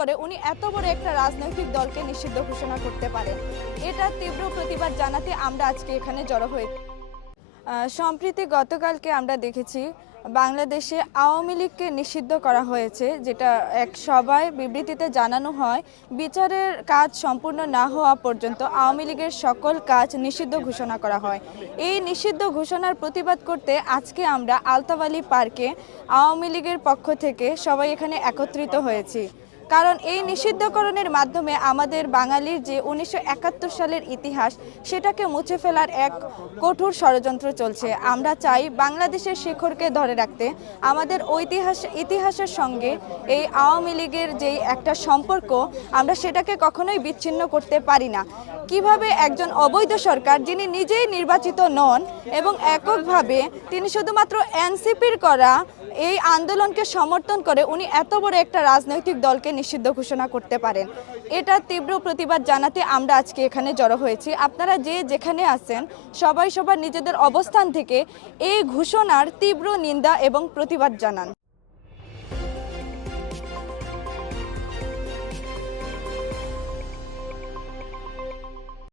করে উনি এত বড় একটা রাজনৈতিক দলকে নিষিদ্ধ ঘোষণা করতে পারেন। এটা তীব্র প্রতিবাদ জানাতে আমরা আজকে এখানে জড়ো আহ, সম্প্রতি গতকালকে আমরা দেখেছি বাংলাদেশে আওয়ামী লীগকে নিষিদ্ধ করা হয়েছে যেটা এক সভায় বিবৃতিতে জানানো হয় বিচারের কাজ সম্পূর্ণ না হওয়া পর্যন্ত আওয়ামী লীগের সকল কাজ নিষিদ্ধ ঘোষণা করা হয়। এই নিষিদ্ধ ঘোষণার প্রতিবাদ করতে আজকে আমরা আলতাবালি পার্কে আওয়ামী লীগের পক্ষ থেকে সবাই এখানে একত্রিত হয়েছি। কারণ এই নিষিদ্ধকরণের মাধ্যমে আমাদের বাঙালির যে উনিশশো একাত্তর সালের ইতিহাস, সেটাকে মুছে ফেলার এক কঠোর ষড়যন্ত্র চলছে। আমরা চাই বাংলাদেশের শিখরকে ধরে রাখতে আমাদের ঐতিহাস, ইতিহাসের সঙ্গে এই আওয়ামী লীগের যেই একটা সম্পর্ক, আমরা সেটাকে কখনোই বিচ্ছিন্ন করতে পারি না। কীভাবে একজন অবৈধ সরকার, যিনি নিজেই নির্বাচিত নন এবং এককভাবে তিনি শুধুমাত্র এনসিপির করা এই আন্দোলনকে সমর্থন করে, উনি এত বড় একটা রাজনৈতিক দলকে নিষিদ্ধ ঘোষণা করতে পারেন। এটা তীব্র প্রতিবাদ জানাতে আমরা আজকে এখানে জড়ো হয়েছি। আপনারা যে যেখানে আছেন, সবাই সবার নিজেদের অবস্থান থেকে এই ঘোষণার তীব্র নিন্দা এবং প্রতিবাদ জানান।